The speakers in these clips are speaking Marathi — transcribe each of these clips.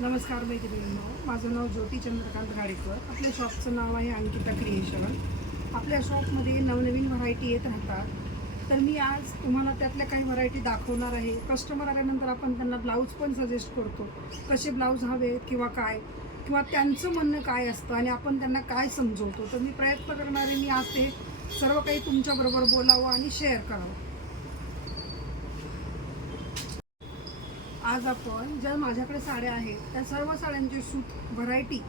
नमस्कार मैत्रिणींनो. माझं नाव ज्योती चंद्रकांत गाडेकर आपल्या शॉपचं नाव आहे अंकिता क्रिएशन आपल्या शॉपमध्ये नवनवीन व्हरायटी येत राहतात. तर मी आज तुम्हाला त्यातल्या काही व्हरायटी दाखवणार आहे. कस्टमर आल्यानंतर आपण त्यांना ब्लाऊज पण सजेस्ट करतो. कसे ब्लाऊज हवे किंवा काय? किंवा त्यांचं म्हणणं काय असतं आणि आपण त्यांना काय समजवतो? तर मी प्रयत्न करणारे मी आज ते सर्व काही तुमच्याबरोबर बोलावं आणि शेअर करावं. आज आपण ज्या माझ्याकडे साड्या आहेत त्या सर्व साड्यांचे सूत व्हरायटी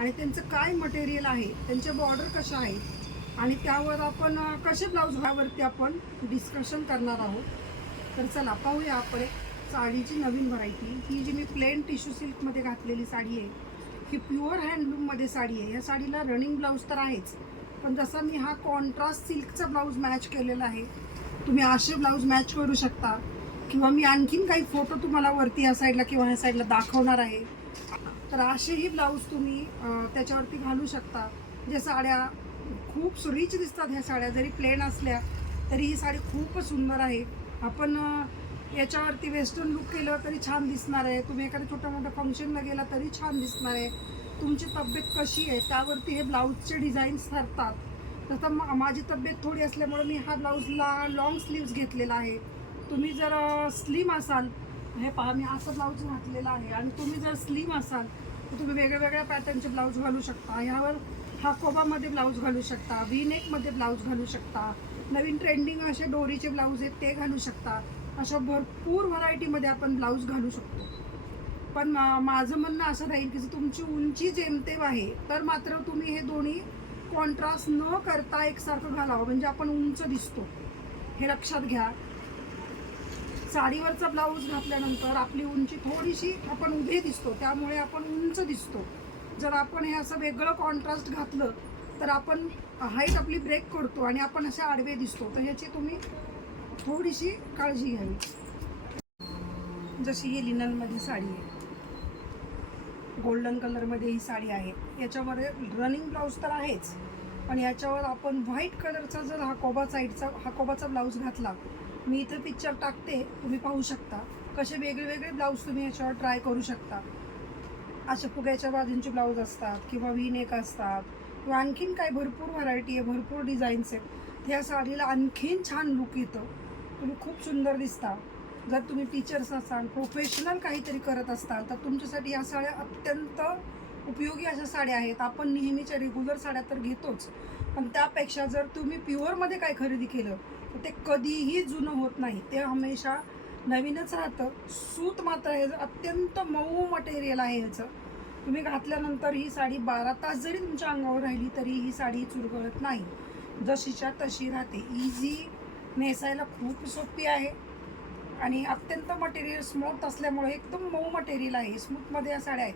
आणि त्यांचं काय मटेरियल आहे त्यांचे बॉर्डर कशा आहेत आणि त्यावर आपण कसे ब्लाऊज ह्यावरती आपण डिस्कशन करणार आहोत. तर चला पाहूया आपण एक साडीची नवीन व्हरायटी ही जी मी प्लेन टिश्यू सिल्कमध्ये घातलेली साडी आहे ही प्युअर हँडलूममध्ये साडी आहे. या साडीला रनिंग ब्लाऊज तर आहेच पण जसा मी हा कॉन्ट्रास्ट सिल्कचा ब्लाऊज मॅच केलेला आहे तुम्ही असे ब्लाऊज मॅच करू शकता. किंवा मी आणखीन काही फोटो तुम्हाला वरती या साईडला किंवा ह्या साईडला दाखवणार आहे. तर असेही ब्लाऊज तुम्ही त्याच्यावरती घालू शकता. ज्या साड्या खूप रिच दिसतात ह्या साड्या. जरी प्लेन असल्या तरी ही साडी खूपच सुंदर आहे. आपण याच्यावरती वेस्टर्न लुक केलं तरी छान दिसणार आहे. तुम्ही एखाद्या छोट्या मोठ्या फंक्शनला गेला तरी छान दिसणार आहे. तुमची तब्येत कशी आहे? त्यावरती हे ब्लाऊजचे डिझाईन्स ठरतात. तसं माझी तब्येत थोडी असल्यामुळे मी हा ब्लाऊजला लाँग स्लीव्ज घेतलेला आहे. तुम्ही जर स्लिम असाल हे पहा मी असं ब्लाऊज घातलेला आहे आणि तुम्ही जर स्लिम असाल तर तुम्ही वेगळ्या वेगळ्या पॅटर्नचे ब्लाऊज घालू शकता. ह्यावर हा कोबामध्ये ब्लाऊज घालू शकता विनेकमध्ये ब्लाऊज घालू शकता नवीन ट्रेंडिंग असे डोरीचे ब्लाऊज आहेत ते घालू शकता. अशा भरपूर व्हरायटीमध्ये आपण ब्लाऊज घालू शकतो. पण मा- माझं म्हणणं असं राहील की जर तुमची उंची जेमतेम आहे तर मात्र तुम्ही हे दोन्ही कॉन्ट्रास्ट न करता एकसारखं घालावं. म्हणजे आपण उंच दिसतो. हे लक्षात घ्या. साडीवरचा ब्लाऊज घातल्यानंतर आपली उंची थोडीशी आपण उभे दिसतो त्यामुळे आपण उंच दिसतो. जर आपण हे असं वेगळं कॉन्ट्रास्ट घातलं तर आपण हाईट आपली ब्रेक करतो आणि आपण असे आडवे दिसतो. तर ह्याची तुम्ही थोडीशी काळजी घ्यावी. जशी ही लिननमध्ये साडी आहे गोल्डन कलरमध्ये ही साडी आहे. याच्यामध्ये रनिंग ब्लाऊज तर आहेच पण याच्यावर आपण व्हाईट कलरचा जर हा कोबा साईडचा हा कोबाचा ब्लाऊज घातला मी इथं पिक्चर टाकते तुम्ही पाहू शकता. कसे वेगळेवेगळे ब्लाऊज तुम्ही याच्यावर ट्राय करू शकता. अशा फुग्याच्या बाजूंचे ब्लाऊज असतात किंवा विनेक असतात. किंवा आणखीन काय भरपूर व्हरायटी आहे भरपूर डिझाईन्स आहेत. ह्या साडीला आणखीन छान लुक येतं. तुम्ही खूप सुंदर दिसता. जर तुम्ही टीचर्स असाल प्रोफेशनल काहीतरी करत असाल तर तुमच्यासाठी या साड्या अत्यंत उपयोगी अशा साड्या आहेत. आपण नेहमीच्या रेग्युलर साड्या तर घेतोच. पण त्यापेक्षा जर तुम्ही प्युअरमध्ये काय खरेदी केलं ते कधीही जुनं होत नाही. ते हमेशा नवीनच राहतं. सूत मात्र हे अत्यंत मऊ मटेरियल आहे ह्याचं. तुम्ही घातल्यानंतर ही साडी बारा तास जरी तुमच्या अंगावर राहिली तरी ही साडी चुरगळत नाही. जशीच्या तशी राहते. इझी नेसायला खूप सोपी आहे. आणि अत्यंत मटेरियल स्मूथ असल्यामुळे एकदम मऊ मटेरियल आहे. स्मूथमध्ये या साड्या आहेत.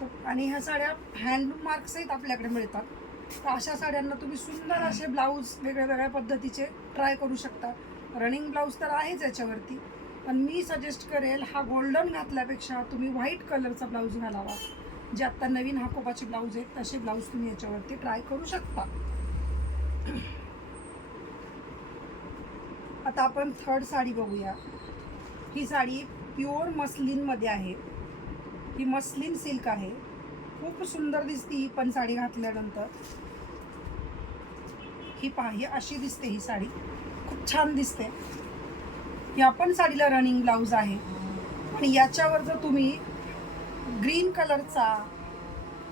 तर आणि ह्या साड्या हँडलूम मार्क्सही आपल्याकडे मिळतात. तर अशा साड्यांना तुम्ही सुंदर असे ब्लाऊज वेगळ्या वेगळ्या पद्धतीचे ट्राय करू शकता. रनिंग ब्लाऊज तर आहेच याच्यावरती पण मी सजेस्ट करेल हा गोल्डन घातल्यापेक्षा तुम्ही व्हाईट कलरचा ब्लाऊज घालावा. जे आत्ता नवीन हाकोबाचे ब्लाऊज आहेत तसे ब्लाऊज तुम्ही याच्यावरती ट्राय करू शकता. आता आपण थर्ड साडी बघूया. ही साडी प्युअर मस्लिनमध्ये आहे. ही मस्लिन सिल्क आहे. खूप सुंदर दिसते ही पण साडी घातल्यानंतर. ही पहा ही अशी दिसते ही साडी. खूप छान दिसते. या पण साडीला रनिंग ब्लाऊज आहे. आणि याच्यावर जर तुम्ही ग्रीन कलरचा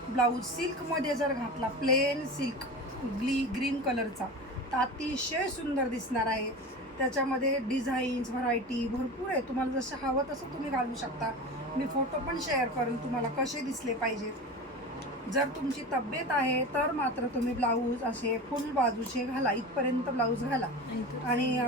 ब्लाऊज सिल्कमध्ये जर घातला प्लेन सिल्क ग्ली ग्रीन कलरचा तर अतिशय सुंदर दिसणार आहे. त्याच्यामध्ये डिझाईन्स व्हरायटी भरपूर आहे. तुम्हाला जसं हवं तसं तुम्ही घालू शकता. मी फोटो पण शेअर करून तुम्हाला कसे दिसले पाहिजेत. जर तुमची तब्येत आहे तर मात्र तुम्ही ब्लाऊज असे फुल बाजूचे घाला इथपर्यंत ब्लाऊज घाला. आणि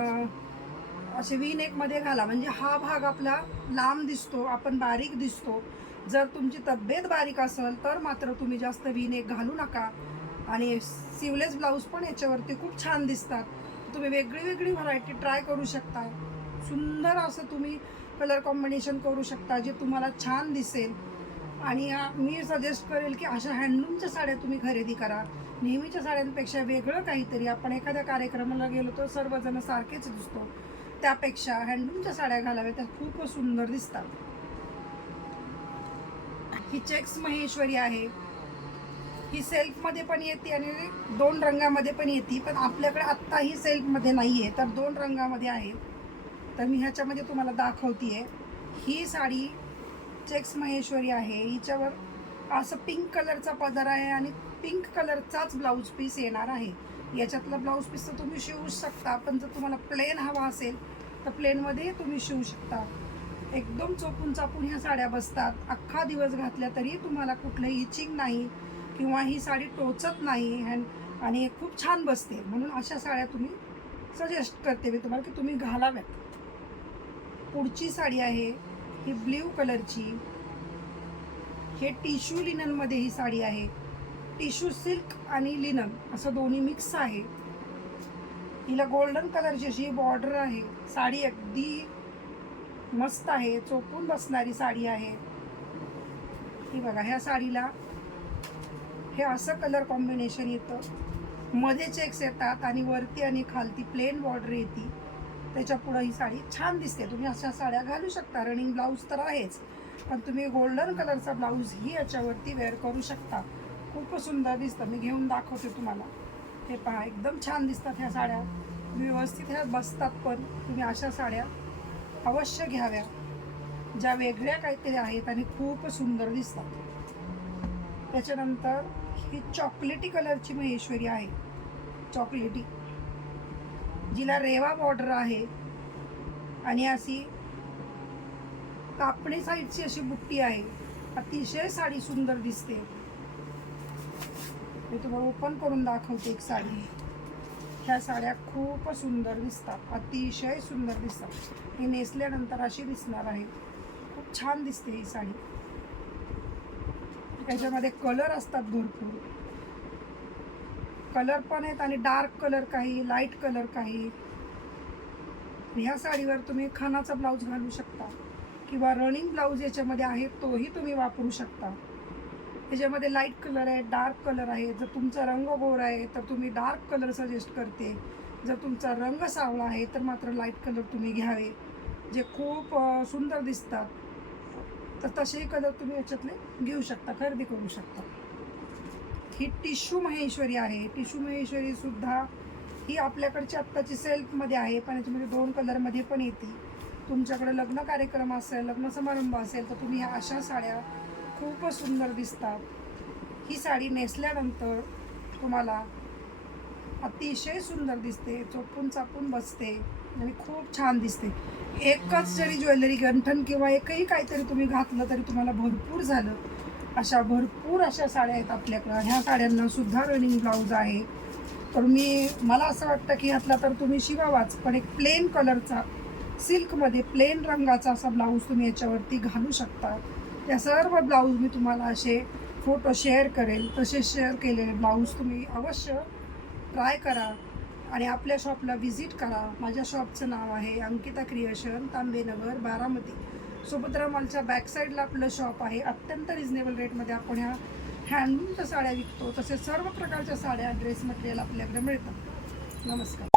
असे वी नेकमध्ये घाला. म्हणजे हा भाग आपला लांब दिसतो आपण बारीक दिसतो. जर तुमची तब्येत बारीक असेल तर मात्र तुम्ही जास्त वी नेक घालू नका. आणि सिवलेस ब्लाऊज पण याच्यावरती खूप छान दिसतात. तुम्ही वेगळी वेगळी व्हरायटी ट्राय करू शकता सुंदर असं तुम्ही कलर कॉम्बिनेशन करू शकता जे तुम्हाला छान दिसेल. आणि मी सजेस्ट करेल की अशा हँडलूमच्या साड्या तुम्ही खरेदी करा. नेहमीच्या साड्यांपेक्षा वेगळं काहीतरी. आपण एखाद्या कार्यक्रमाला गेलो तर सर्वजण सारखेच दिसतो. त्यापेक्षा हँडलूमच्या साड्या घालाव्या त्या खूप सुंदर दिसतात. ही चेक्स महेश्वरी आहे. ही सेल्फमध्ये पण येते आणि दोन रंगामध्ये पण येते. पण आपल्याकडे आत्ता ही सेल्फमध्ये नाही आहे तर दोन रंगामध्ये आहे तर मी ह्याच्यामध्ये तुम्हाला दाखवते ही साडी चेक्स महेश्वरी आहे. हिच्यावर असं पिंक कलरचा पदर आहे आणि पिंक कलरचाच ब्लाऊज पीस येणार आहे. याच्यातला ब्लाऊज पीस तर तुम्ही शिवू शकता पण जर तुम्हाला प्लेन हवा असेल तर प्लेनमध्ये तुम्ही शिवू शकता. एकदम चोपून चापून ह्या साड्या बसतात. अख्खा दिवस घातल्या तरी तुम्हाला कुठलंही इचिंग नाही किंवा ही साडी टोचत नाही हॅन आणि खूप छान बसते. म्हणून अशा साड्या तुम्ही सजेस्ट करते मी तुम्हाला की तुम्ही घालाव्यात. पुढची साडी आहे. ही ब्ल्यू कलरची हे टिश्यू लिननमध्ये ही साडी आहे. टिश्यू सिल्क आणि लिनन असं दोन्ही मिक्स आहे. हिला गोल्डन कलरची अशी बॉर्डर आहे. साडी अगदी मस्त आहे. चोपून बसणारी साडी आहे. ही बघा ह्या साडीला हे असं कलर कॉम्बिनेशन येतं. मध्ये चेक्स येतात आणि वरती आणि खालती प्लेन बॉर्डर येते. त्याच्या पुढं ही साडी छान दिसते. तुम्ही अशा साड्या घालू शकता. रनिंग ब्लाऊज तर आहेच. पण तुम्ही गोल्डन कलरचा ब्लाऊज ही याच्यावरती वेअर करू शकता. खूप सुंदर दिसतं. मी घेऊन दाखवते तुम्हाला. हे पहा एकदम छान दिसतात ह्या साड्या. व्यवस्थित ह्या बसतात पण तुम्ही अशा साड्या अवश्य घ्याव्या. ज्या वेगळ्या काहीतरी आहेत आणि खूप सुंदर दिसतात. त्याच्यानंतर ही चॉकलेटी कलरची महेश्वरी आहे. चॉकलेटी जिला रेवा बॉर्डर आहे. आणि अशी कापणी साईडची अशी बुट्टी आहे. अतिशय साडी सुंदर दिसते. मी तुम्हाला ओपन करून दाखवते एक साडी. ह्या साड्या खूप सुंदर दिसतात. अतिशय सुंदर दिसतात. ही नेसल्यानंतर अशी दिसणार आहे. खूप छान दिसते ही साडी. त्याच्यामध्ये कलर असतात भरपूर. कलर पण आहेत आणि डार्क कलर काही लाइट कलर काही. ह्या साडीवर तुम्ही खानाचा ब्लाऊज घालू शकता. किंवा रनिंग ब्लाऊज याच्यामध्ये आहे तोही तुम्ही वापरू शकता. त्याच्यामध्ये लाइट कलर आहे डार्क कलर आहे. जर तुमचा रंग गोर आहे तर तुम्ही डार्क कलर सजेस्ट करते. जर तुमचा रंग सावळा आहे तर मात्र लाइट कलर तुम्ही घ्यावे. जे खूप सुंदर दिसतात तर तसेही कलर तुम्ही याच्यातले घेऊ शकता खरेदी करू शकता. ही टिश्यू महेश्वरी आहे. टिश्यू महेश्वरी सुद्धा ही आपल्याकडची आत्ताची सेल्फमध्ये आहे पण याच्यामध्ये दोन कलरमध्ये पण येते तुमच्याकडे लग्न कार्यक्रम असेल लग्न समारंभ असेल तर तुम्ही ह्या अशा साड्या खूपच सुंदर दिसतात. ही साडी नेसल्यानंतर तुम्हाला अतिशय सुंदर दिसते चोपून चापून बसते आणि खूप छान दिसते. एकच जरी ज्वेलरी गंठन किंवा एकही काहीतरी तुम्ही घातलं तरी तुम्हाला भरपूर झालं. अशा भरपूर अशा साड्या आहेत आपल्याकडं. ह्या साड्यांना सुद्धा रनिंग ब्लाऊज आहे. तर मी मला असं वाटतं की ह्यातला तर तुम्ही शिवावाच पण एक प्लेन कलरचा सिल्कमध्ये प्लेन रंगाचा असा ब्लाऊज तुम्ही याच्यावरती घालू शकता. त्या सर्व ब्लाऊज मी तुम्हाला असे फोटो शेअर करेल. तसे शेअर केलेले ब्लाऊज तुम्ही अवश्य ट्राय करा आणि आपल्या शॉपला व्हिजिट करा. माझ्या शॉपचं नाव आहे अंकिता क्रिएशन तांबेनगर बारामती. सुभद्रा मॉलच्या बॅकसाईडला आपलं शॉप आहे. अत्यंत रिजनेबल रेटमध्ये आपण ह्या हँडलूमच्या साड्या विकतो. तसेच सर्व प्रकारच्या साड्या ड्रेस मटेरियल आपल्याकडे मिळतात. नमस्कार.